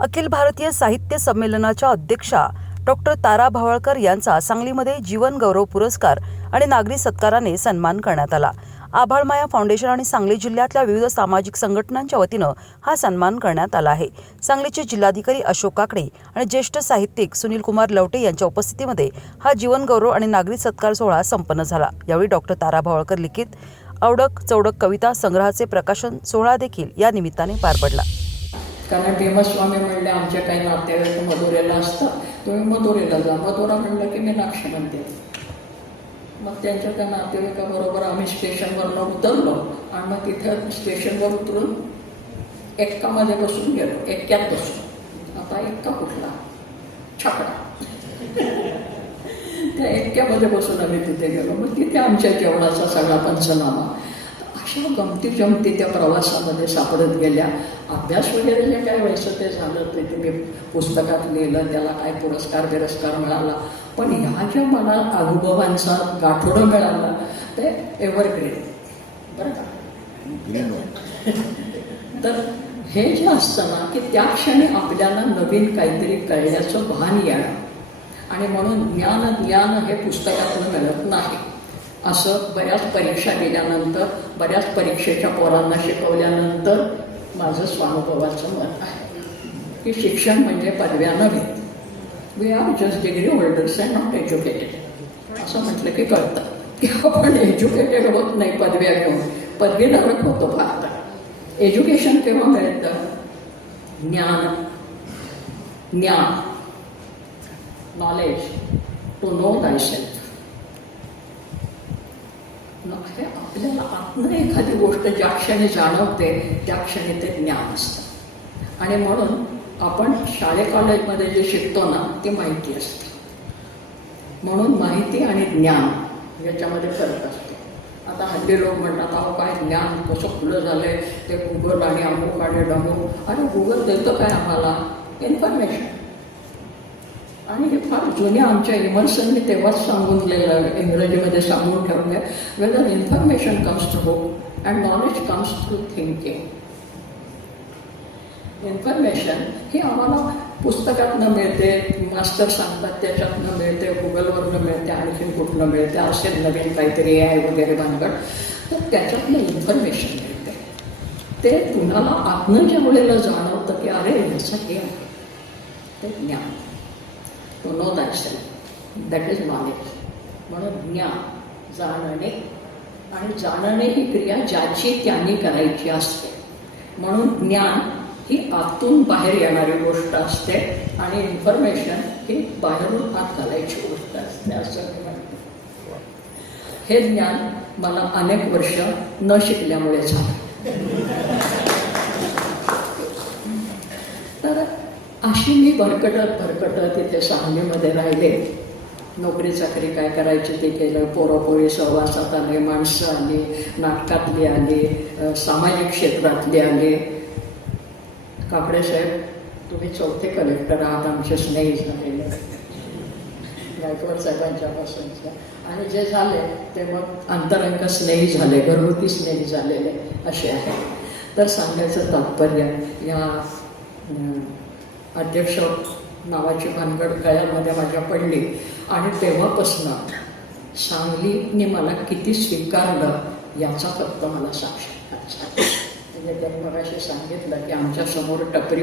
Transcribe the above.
अखिल भारतीय साहित्य संमेलनाच्या अध्यक्षा डॉक्टर तारा भावळकर यांचा सांगलीमध्ये जीवन गौरव पुरस्कार आणि नागरी सत्काराने सन्मान करण्यात आला. आभाळमाया फाउंडेशन आणि सांगली जिल्ह्यातल्या विविध सामाजिक संघटनांच्या वतीनं हा सन्मान करण्यात आला आहे. सांगलीचे जिल्हाधिकारी अशोक काकडे आणि ज्येष्ठ साहित्यिक सुनील कुमार लवटे यांच्या उपस्थितीमध्ये हा जीवनगौरव आणि नागरी सत्कार सोहळा संपन्न झाला. यावेळी डॉक्टर तारा भावळकर लिखित अवडक चौडक कविता संग्रहाचे प्रकाशन सोहळा देखील या निमित्ताने पार पडला. कारण भीमस्वामी म्हणले आमच्या काही नातेवाईक मधुरेला असतात तुम्ही मधुरेला जा. मधुरा म्हणलं की मी म्हणते मग त्यांच्या त्या नातेवाईकाबरोबर आम्ही स्टेशनवरनं उतरलो आणि मग तिथं स्टेशनवर उतरून एक्कामध्ये बसून गेलो एक्क्यात बसून. आता एक्का कुठला? छापडा त्या एक्क्यामध्ये बसून आम्ही तिथे गेलो. मग तिथे आमच्या जेवणाचा सगळा पंचनामा. अशा गमती जमती त्या प्रवासामध्ये सापडत गेल्या. अभ्यास वगैरे जे काय व्हायचं ते झालं ते ते मी पुस्तकात लिहिलं त्याला काय पुरस्कार बिरस्कार मिळाला. पण ह्या ज्या मला अनुभवांचा गाठोडं मिळाला ते एव्हरग्रीन बरं का? तर हे जे असतं ना की त्या क्षणी आपल्याला नवीन काहीतरी कळण्याचं भान येणं. आणि म्हणून ज्ञान ज्ञान हे पुस्तकातून मिळत नाही. असं बऱ्याच परीक्षा दिल्यानंतर बऱ्याच परीक्षेच्या पोरांना शिकवल्यानंतर माझं स्वानुभवाचं मत आहे. की शिक्षण म्हणजे पदव्या नव्हे. We are just degree holders and not educated असं म्हटलं की कळतं. की आपण एज्युकेटेड होत नाही पदव्या घेऊन. पदवीधारक होतो फक्त एज्युकेशन केव्हा मिळतं? ज्ञान. ज्ञान. Knowledge to know thyself self हे आपल्याला आतनं एखादी गोष्ट ज्या क्षणी जाणवते त्या क्षणी ते ज्ञान असतं. आणि म्हणून आपण शाळे कॉलेजमध्ये जे शिकतो ना ती माहिती असते. म्हणून माहिती आणि ज्ञान याच्यामध्ये फरक असतो. आता हल्ली लोक म्हणतात अहो काय ज्ञान कसं खुलं झालंय? ते गुगल आणि अमुक आणि डमुक आणि गुगल देतं काय आम्हाला? इन्फॉर्मेशन आणि हे फार जुन्या आमच्या इमर्सनने तेव्हाच सांगून दिलेलं इंग्रजीमध्ये सांगून ठेवलं आहे whether information comes through book and knowledge comes to thinking information हे आम्हाला पुस्तकातनं मिळते मास्टर सांगतात त्याच्यातनं मिळते गुगलवरनं मिळते आणखीन कुठनं मिळते असेल नवीन काहीतरी ए आय वगैरे भानगड. तर त्याच्यातनं इन्फॉर्मेशन मिळते. ते तुम्हाला आत्मच्या मुलीला जाणवतं की अरे ह्याचं हे आहे. ते ज्ञान. To know that self that is knowledge म्हणून ज्ञान जाणणे आणि जाणणे ही क्रिया ज्याची त्यांनी करायची असते. म्हणून ज्ञान ही आतून बाहेर येणारी गोष्ट असते आणि इन्फॉर्मेशन ही बाहेरून आत घालायची गोष्ट असते असं मी म्हणते. हे ज्ञान मला अनेक वर्ष न शिकल्यामुळे झालं तर अशी मी भरकटत भरकटत तिथे सांगलीमध्ये राहिले. नोकरी चाकरी काय करायची ते केलं. पोरापोरी सहवासात आले माणसं आली नाटकातली आली सामाजिक क्षेत्रातली आली. काकडे साहेब तुम्ही चौथे कलेक्टर आहात आमचे स्नेही झालेले. गायकवाड साहेबांच्यापासूनच्या आणि जे झाले ते मग अंतरंग स्नेही झाले घरगुती स्नेही झालेले असे आहे. तर सांगायचं तात्पर्य या अध्यक्ष नावाची भानगड गळ्यामध्ये माझ्या पडली आणि तेव्हापासनं सांगलीने मला किती स्वीकारलं याचा फक्त मला साक्ष झाला. म्हणजे त्यांनी सांगितलं की आमच्यासमोर टपरी